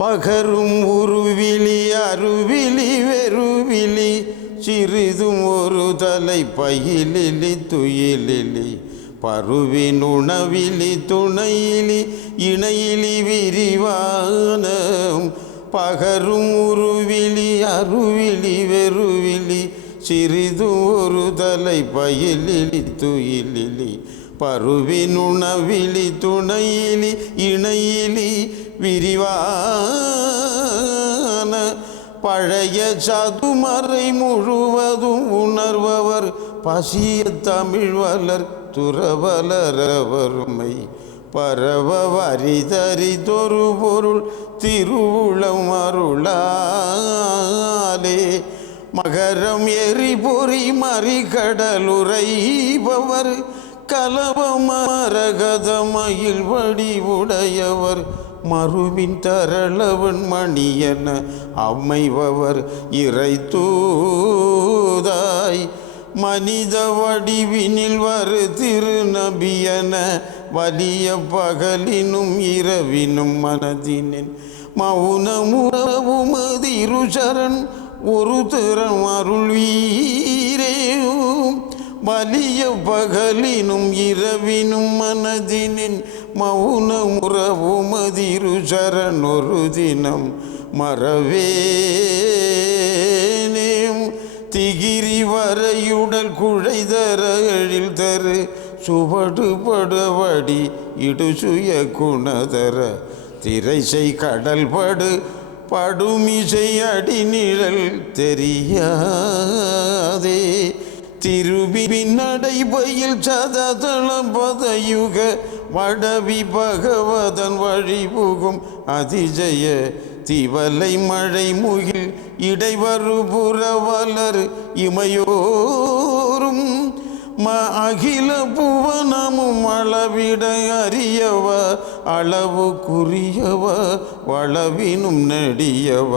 பகரும் உருவிலி அருவிலி வெறுவிலி சிறிதும் ஒரு தலை பயிலிலி துயிலிலி பருவின் உணவிலி துணையிலி இணையிலி விரிவான பகரும் உருவிலி அருவிலி வெறுவிலி சிறிதும் ஒரு தலை பயிலிலி துயிலிலி பருவின் உணவிலி துணையிலி இணையிலி விரிவான பழைய சதுமறை முழுவதும் உணர்பவர் பசிய தமிழ் வளர் துறவலரவருமை. பரவ வரிதறிதொரு பொருள் திருவுளம் அருளாலே. மகரம் எரி பொறி மறிகடலுரைபவர் கலவமரகதமயில் வடிவுடையவர் மறுவின் தரளவன் மணியன அமைபவர் இறை தூதாய் மனித வடிவினில் வரு திருநபியன வலிய பகலினும் இரவினும் மனதினின் மௌனமுறவுமது இருசரன் ஒரு திறன் அருள்வீரேயும். வலிய பகலினும் இரவினும் மனதினின் மௌனமுறவுமதிரு சரண் ஒரு தினம் மறவேனேம். திகிரி வரையுடல் குழைதர எழில் தரு சுவடுபடுவடி இடுசுய குணதர. திரைசை கடல் படு படுமிசை அடிநிழல் தெரியாதே. திரும்பி நடைபயில் சததளம் பதயுக வடவி பகவதன் வழிபுகும் அதிஜய திவலை மழை முகில் இடைவரு புறவலர் இமையோரும் ம அகில புவனமும் அளவிட அறியவ அளவு குறியவ வளவினும் நெடியவ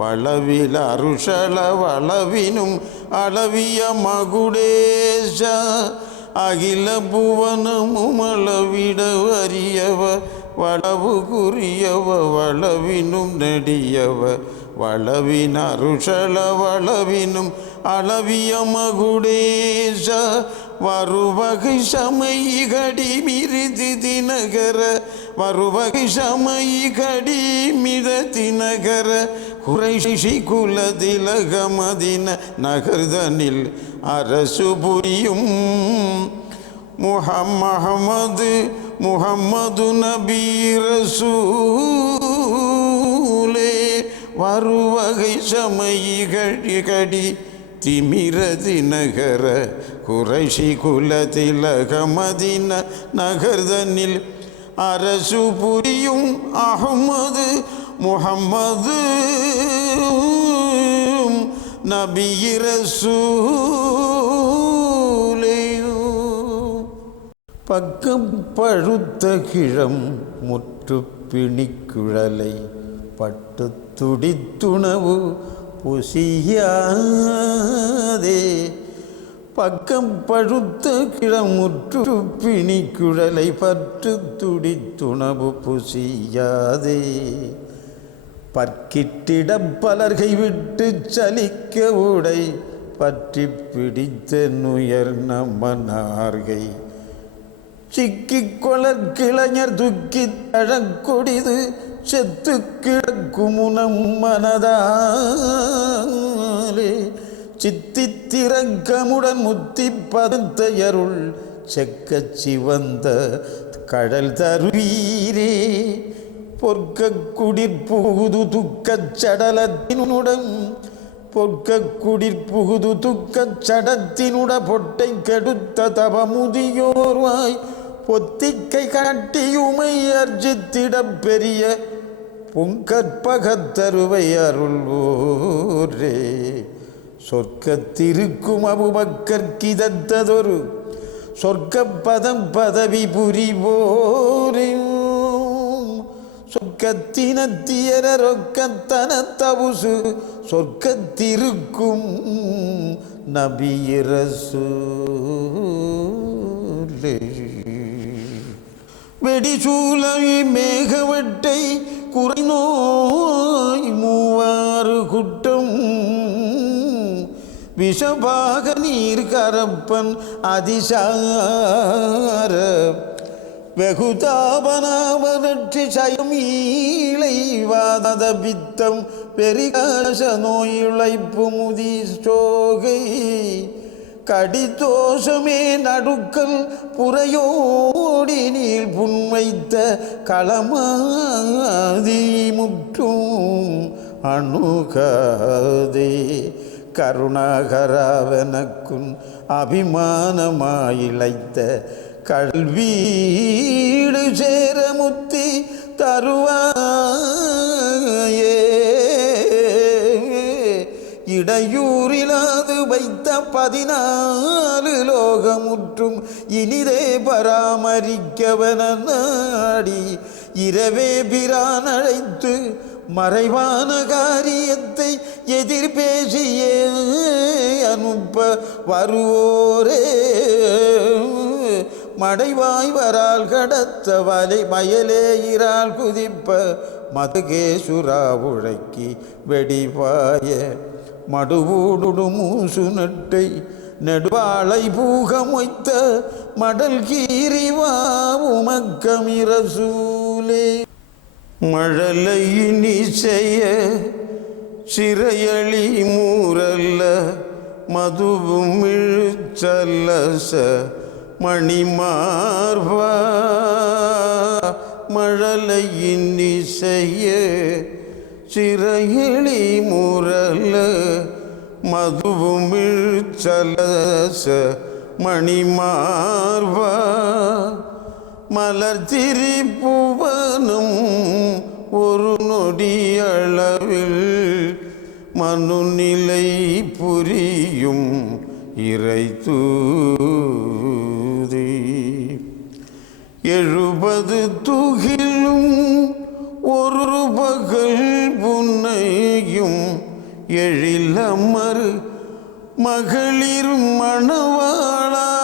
வளவில் அருஷள வளவினும் அளவிய மகுடேஷ அகில புவனமுமளவிட அறியவ வளவு குறியவ வளவினும் நெடியவ வளவின் அருஷள வளவினும் அளவிய மகுடேஷ வருவகை சமைகடி மிருதி தினகர வருவகை சமைகடி மிரதி நகர குறைஷி குலதிலகமதின நகர்தனில் அரசு புரியும். முஹம்மது முஹம்மது நபி ரசூலே வருவகை சமைகடி கடி திமிரதி நகர குறைஷி குலதிலகமதின நகர்தனில் அரசு புரியும் அகமது முகம்மது நபி பக்கம் பழுத்த கிழம் முற்று பிணிக்குழலை பட்டு துடித்துணவு புசியாதே பக்கம் பழுத்த கிழம் பிணி குழலை பற்று துடி துணவு புசியாதே. பற்கிட்டிடம் பலர்கை விட்டு சலிக்க உடை பற்றி பிடித்த நுயர் நம்மனார்கை சிக்கிக் கொளக்கிளைஞர் துக்கி தழக்கொடிது செத்து கிடக்குமுனம் மனதாலே. சித்தித்திரக்கமுடன் முத்தி பதத்தையருள் செக்கச் சிவந்த கடல் தருவீரே. பொற்க குடிற்புகுது துக்கச் சடலத்தினுடன் பொற்க குடிற்புகுது துக்கச் சடத்தினுட பொட்டை கெடுத்த தபமுதியோர்வாய் பொத்திக்கை காட்டியுமை அர்ஜித்திட பெரிய புங்கற்பகத்தருவை அருள்வோரே. சொர்க்கத்திருக்கும் அபுபக்கற்கிதத்ததொரு சொர்க்கப்பதம் பதவி புரிவோரின். சொர்க்கத்தினத்தியர ரொக்கத்தன சொர்க்கத்திருக்கும் நபியரசு வெடிசூலை மேகவட்டை குறைநோய் மூவாறு குட்டம். விஷபாக நீர் கரப்பன் அதிசார. வெகுதாபனாவனற்றி சயம் வாதத பித்தம் பெரிகாச நோயுழைப்பு முதி சோகை. கடிதோஷமே நடுக்கல் புறையோடி நீள் புன்வைத்த களமாதி முற்றும் அணுகாதே. கருணாகராவனக்குன் அபிமானமாயிழைத்த கல்வீடு சேரமுத்தி தருவாயே. இடையூர் வைத்த பதினாலு லோகமுற்றும் இனிதே பராமரிக்கவன இரவே பிரான் அழைத்து மறைவான காரியத்தை எதிர்பேசியே அனுப்ப வருவோரே. மடைவாய் வரால் கடத்த வலை மயலே இறால் குதிப்ப மதுகேசுரா உழைக்கி வெடிவாய. மடுவூடுடு மூசு நட்டை நெடுவாளை பூகமொய்த்த மடல் கீரிவாவுமக்கமிரசூலே மழலை மழலையின் இசைய சிறையளி மூரல்ல மதுவும் இழுச்சல்லச மணிமார்வா. மழலையின் இசைய சிறையளி மூரல்ல மதுவுமிழ்ச்சலச இழுச்சல்லச மணிமார்வா மலர் திரிப்புவனும் ஒரு நொடியளவில் மனுநிலை புரியும் இறை தூதி. எழுபது துகில் எழிலமர் மகளிர் மணவாளா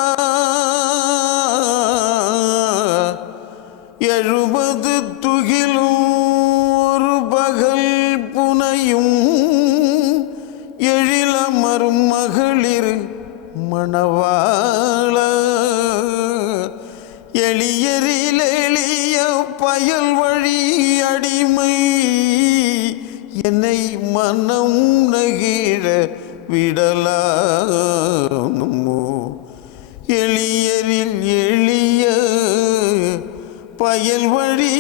மனம் நகிழ விடலாமோ எளியரில் எளிய பயல் வழி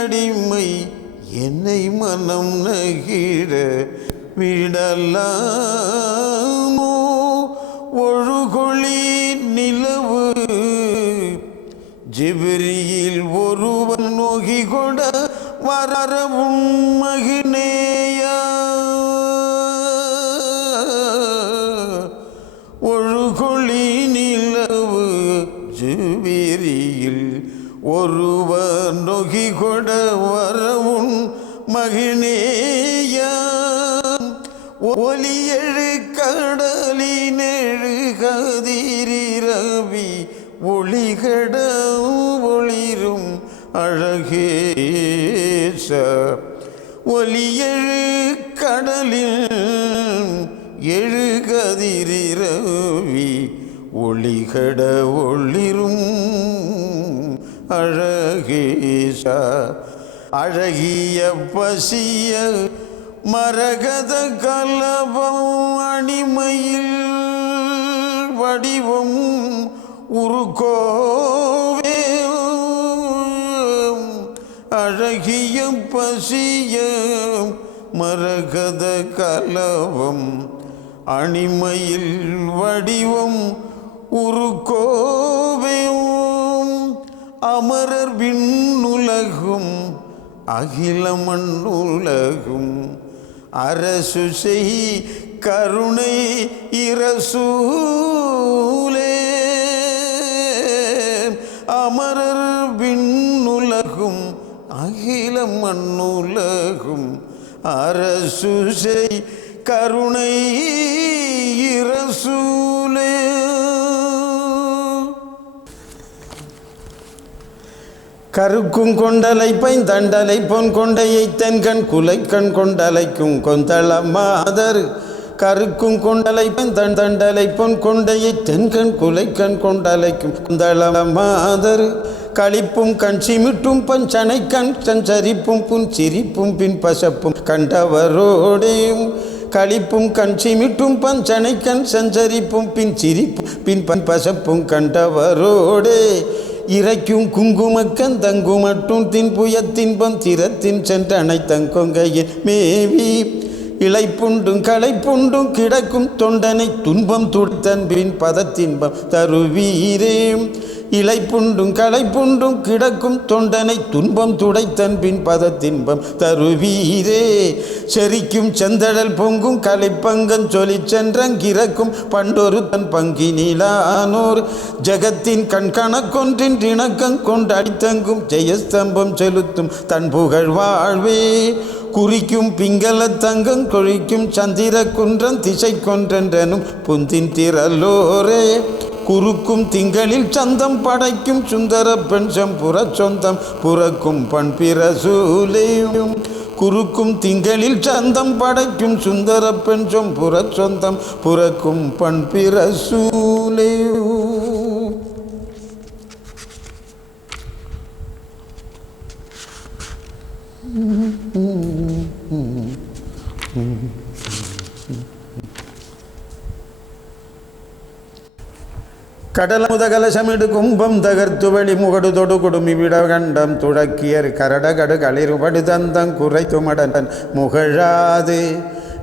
அடிமை என்னை மனம் நகிழ விடலாமோ. ஒருவன் நொகி கொட வரவும் மகிழேயா ஒலியழு கடலினெழு கதிரிரவி ஒளிகட ஒளிரும் அழகேச ஒலியழு கடலில் எழுகதிரிரவி ஒளிகட ஒளிரும் அழகேசா அழகிய பசிய மரகத கலபம் அடிமையில் வடிவம் உருக்கோவே அழகிய பசிய மரகத கலவம் அணிமையில் வடிவம் உருக்கோவே அமரர் விண்ணுலகும் அகில மண்ணுலகும். அரசு செய் கருணை இரசூலே. அமரர் விண்ணுலகும் அகில மண்ணுலகும். அரசு செய் கருணை இரசூ கருக்கும் கொண்டலை பைந்தண்டலை பொன் கொண்டையை தென்கண் குலைக்கண் கொண்டலைக்கும் கொந்தள மாதர் கருக்கும் கொண்டலை தன் தண்டலை பொன் கொண்டையை தென்கண் குலைக்கண் கொண்டலைக்கும் கொந்தள மாதர் களிப்பும் கண் சிமிட்டும் பஞ்சனை கண் சஞ்சரிப்பும் புன் சிரிப்பும் பின் பசப்பும் கண்டவரோடையும். களிப்பும் கண் சிமிட்டும் பஞ்சனை கண் சஞ்சரிப்பும் பின் சிரிப்பும் பின் பன் பசப்பும் கண்டவரோடே. இறைக்கும் குங்குமக்கன் தங்குமட்டும் தின்புய தின்பம் திறத்தின் சென்ற அனைத்தங்கொங்கையில் மேவி. இளைப்புண்டும் களைப்புண்டும் கிடக்கும் தொண்டனை துன்பம் துடித்தன்பின் பதத்தின்பம் தருவீரே. இலைப்புண்டும் களைப்புண்டும் கிடக்கும் தொண்டனை துன்பம் துடைத்தன் பின் பதத்தின்பம் தருவீரே. செரிக்கும் செந்தழல் பொங்கும் கலைப்பங்கன் சொலிச் சென்றங்கிறக்கும் பண்டொரு தன் பங்கினிலானோர். ஜகத்தின் கண்கணக்கொன்றின் இணக்கம் கொண்டடித்தங்கும் ஜெயஸ்தம்பம் செலுத்தும் தன் புகழ் வாழ்வே. குறிக்கும் பிங்கள தங்கம் கொழிக்கும் சந்திர குன்றன் திசை கொன்றென்றனும் புந்தின் திரலோரே குறுக்கும் திங்களில் சந்தம் படைக்கும் சுந்தர பெண்சம் புற சொந்தம் புறக்கும் பண் பிரசூலையும். குறுக்கும் திங்களில் சந்தம் படைக்கும் சுந்தர பெண்சம் புற சொந்தம் புறக்கும் பண் பிரசூலையும். கலசமிடு கும்பம் தகர்த்து வெளி முகடு தொடு குடுமி விடகண்டம் துடக்கியர் கரடகடு களிறுபடு தந்தம் குறைத்து மடன் முகழாது.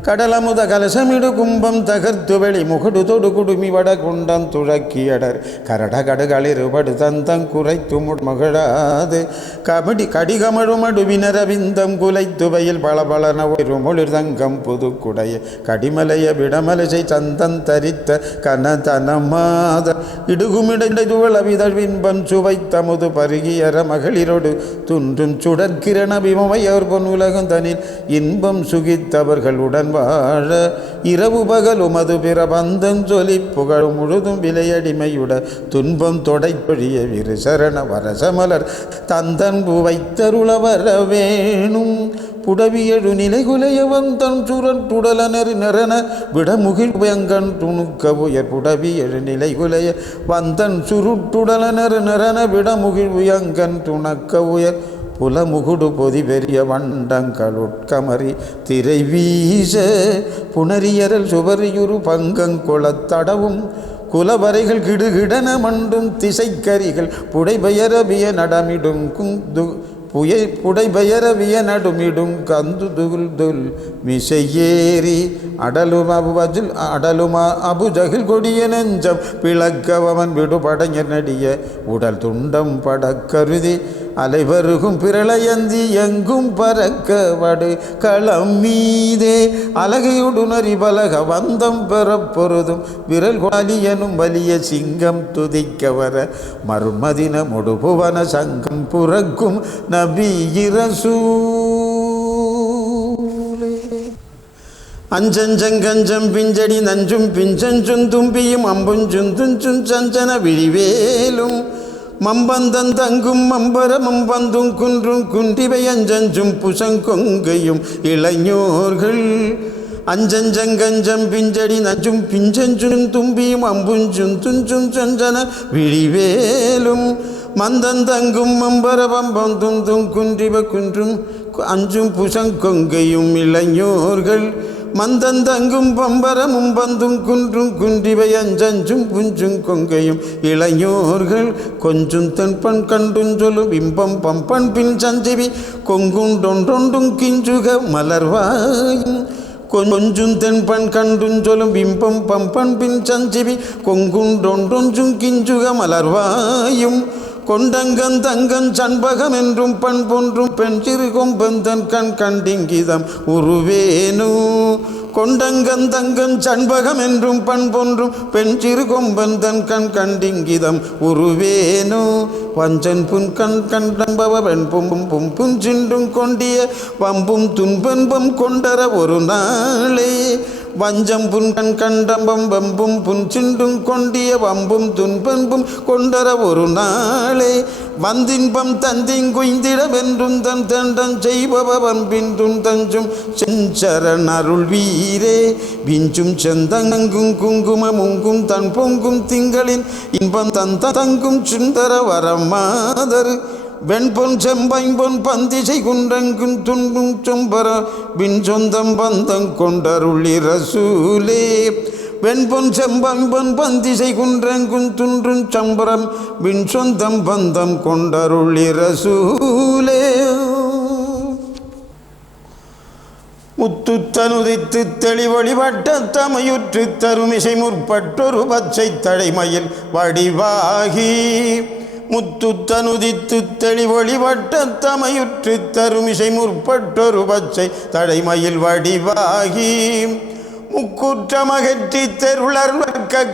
கடலமுத கலசமிடு கும்பம் தகர்த்து வெளி முகடு தொடு குடுமி வட குண்டம் துழக்கியடர். கரட களிறுபடு தந்தம் குறைத்து மகிழாது. கபடி கடிகமழுமடுவினரவிந்தம் குலைத்துவையில் குலைத்து வயல் பளபளன ஒரு மொழிர் தங்கம் புதுக்குடைய கடிமலைய விடமலசை சந்தம் தரித்த கனதனமாத. இடுகுமிடைந்துவள விதழ்வின்பம் சுவைத்த முது பருகியற மகளிரோடு துன்றும் சுடற்கிரண விமமையோர் பொன் உலகம் தனில் இன்பம் சுகித்தவர்களுடன் வாழ. இரவு பகலும் அது பிரபந்தம் சொல்லி புகழ் முழுதும் விலையடிமையுட. துன்பம் தொடைப்பொழிய விரு சரண வரசமலர். தந்தன்பு வைத்தருள வர வேணும் புடவியழு நிலைகுலைய வந்தன் சுரன் புடலனர் நிறன. விடமுகில் துணுக்க உயர் புடவியழு நிலைகுலைய வந்தன் சுருட்டுடலனர் நிறன. விடமுகிழ்பயங்கன் துணக்க உயர். புலமுகுடு பொதி பெரிய வண்டங்களுட்கமறி திரை வீச புனரியரல் சுவரியுரு பங்கங்குளத்தடவும் குலவரைகள் கிடுகிடன மண்டும் திசைக்கரிகள் புடைபெயரவிய நடமிடும் குந்து புயை புடைபெயரவிய நடுமிடும் கந்து துல் துல் மிசையேறி அடலும் அபுஜில் அடலுமா அபுஜகில் கொடிய நெஞ்சம் பிளக்கவன் விடுபடைய நடிய உடல் துண்டம் படக்கருதி அலைவருகும் பிரளயந்தி எங்கும் பறக்க வடு களம் மீதே. அலகையுடுனரி பலக வந்தம் பெறப்பொருதும் விரல் எனும் வலிய சிங்கம் துதிக்க வர மருமதின முடுபுவன சங்கம் புறக்கும் நபி இரசூ அஞ்சஞ்சங்கஞ்சம் பிஞ்சடி நஞ்சும் பிஞ்சஞ்சும் தும்பியும் அம்புஞ்சுந்துஞ்சும் சஞ்சன விழிவேலும் மம்பந்தன் தங்கும் மம்பரமும் வந்தும் குன்றும் குண்டிவை அஞ்சஞ்சும் புசங்கொங்கையும் இளைஞர்கள். அஞ்சஞ்சங்கஞ்சம் பிஞ்சடி நஞ்சும் பிஞ்சஞ்சும் தும்பியும் அம்புஞ்சும் துஞ்சும் சஞ்சன விழிவேலும். மந்தந்தங்கும் மம்பரவம் பந்தும் தும் குன்றிவ குன்றும் அஞ்சும் புசங்கொங்கையும் இளைஞர்கள். மந்தந்தங்கும் பம்பரமும் பந்தும் குன்றும் குன்றிவை அஞ்சஞ்சும் புஞ்சும் கொங்கையும் இளையோர்கள் கொஞ்சும் தென்பன் கண்டும் சொல்லும் இம்பம் பம்பன் பின் சஞ்சிவி கொங்குண்டொன்றொன்றும் கிஞ்சுக மலர்வாயும் கொஞ்சும் தென்பண் கண்டும் சொல்லும் பிம்பம் பம்பன் பின் சஞ்சிவி கொங்குண்டொன்றொன்றும் கிஞ்சுக மலர்வாயும். கொண்டங்கன் தங்கன் சண்பகம் என்றும் பண் போன்றும் பெண் சிறு கொம்பந்தன் கண் கண்டிங்கிதம் உருவேனு. கொண்டங்கன் தங்கன் சண்பகம் என்றும் பண் போன்றும் பெண் சிறு கொம்பந்தன் கண் கண்டிங்கிதம் உருவேனு. வஞ்சன் புன் கண் கண்டம்பவ வெண் பொம்பும் பொம்பும் சிண்டும் கொண்டிய வம்பும் துன்பன்பம் கொண்டர ஒரு நாளே. வஞ்சம் புன்கண் கண்டம்பம் வம்பும் புன்சிண்டும் கொண்டிய வம்பும் துன்பன்பும் கொண்டர ஒரு நாளே. வந்தின்பம் தந்திங்குய்ந்திடமென்றும் தன் தண்டம் செய்பவ வம்பின் துந்தஞ்சும் செஞ்சரண் அருள் வீரே. விஞ்சும் செந்தங்கும் குங்குமமுங்கும் தன் பொங்கும் திங்களின் இன்பம் தந்த தங்கும் சுந்தர வரம் மாதரு. வெண்பொன் செம்பைம்பொன் பந்திசை குன்றங்கும் துன்பும் சொம்பர பின் சொந்தம் பந்தம் கொண்டருளி ரசூலே வெண்பொன் செம்பம்பொன் பந்திசை குன்றங்கும் துன்றும் சம்பரம் பின் சொந்தம் பந்தம் கொண்டருளி ரசூலே முத்துத்தனுதித்து தெளிவொளி வட்ட தமையுற்று தருமிசை முற்பட்டொரு பச்சை தடைமையில் வடிவாகி. முத்துத்தனுதித்து தெளிவொளி வட்ட தமையுற்று தருமிசை முற்பட்டொரு பச்சை தடைமயில் வடிவாகி. முக்குற்றமகற்றி தெருளர்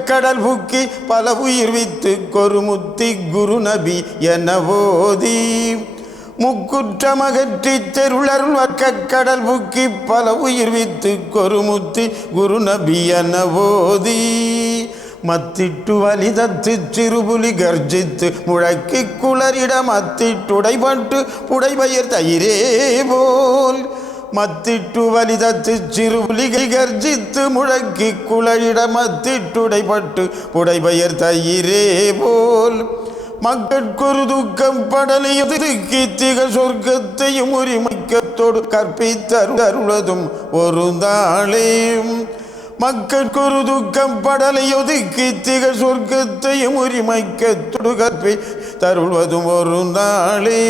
கடல் புக்கி பல உயிர் வித்து கொருமுத்தி குரு நபி என ஓதி. முக்குற்றமகற்றி தெருளருள் கடல் புக்கி பல உயிர் வித்து கொருமுத்தி குரு நபி என ஓதி. மத்திட்டு வலிதத்து சிறுபுலி கர்ஜித்து முழக்கி குளரிட மத்திட்டுடைபட்டு புடைபயர் தயிரே போல். மத்திட்டு வலிதத்து சிறுபுலிகை கர்ஜித்து முழக்கி குளரிட மத்திட்டுடைபட்டு புடைபயர் தயிரே போல். மக்கட்கொரு துக்கம் படலையுதுக்கி திக சொர்க்கத்தையும் உரிமைக்கத்தோடு கற்பித்தருளதும் ஒரு தாளையும். மக்கட்கொரு துக்கம் படலை ஒதுக்கி திக சொர்க்கத்தையும் உரிமைக்க தொடுகற்பை தருள்வதும் ஒரு நாளே.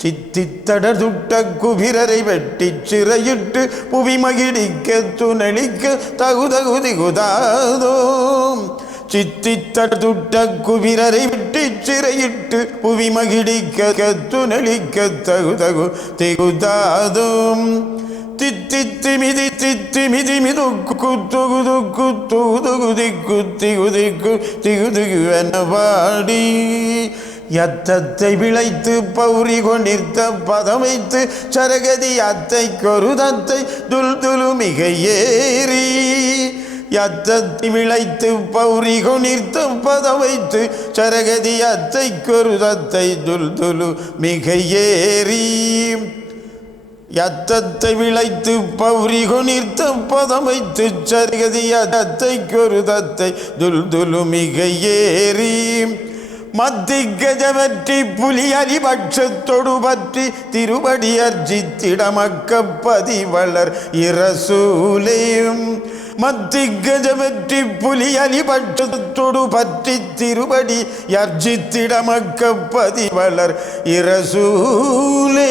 சித்தித்தடர் துட்ட குபிரரை வெட்டி சிறையிட்டு புவி மகிழிக்க துணளிக்க தகுதகுதி குதாதோம் சித்தித்தடர் துட்ட குபிரரை வெட்டி சிறையிட்டு புவி மகிழிக்க துணளிக்க தகுதகு திகுதாதோம் தித்திமிதி தித்திமிதி மிதுக்கு தொகுது குத்துகுது திக்கு திகுதி திகுதிகு என பாடி யத்தத்தை விளைத்து பௌரி கொண்டிருத்த பதமைத்து சரகதி அத்தை கொருதத்தை துல் துலு மிக ஏறி யத்தத்தை விளைத்து பௌரி கொண்டிருத்த பதமைத்து சரகதி அத்தை கொருதத்தை துல் துலு மிக ஏறி யத்தத்தை விளைத்து பௌரி கொனிர்த்த பதமைத்து சருகதி யத்தத்தை கொருதத்தை துல் துலு மிக ஏறி மத்தி கஜவற்றி புலி அரிபட்சத்தொடு பற்றி திருவடி அர்ஜித்திடமக்க பதிவளர் இரசூலேயும் மத்தி கஜவற்றி புலி அரிபட்சத்தொடு பற்றி திருவடி அர்ஜித்திடமக்க பதிவளர் இரசூலே.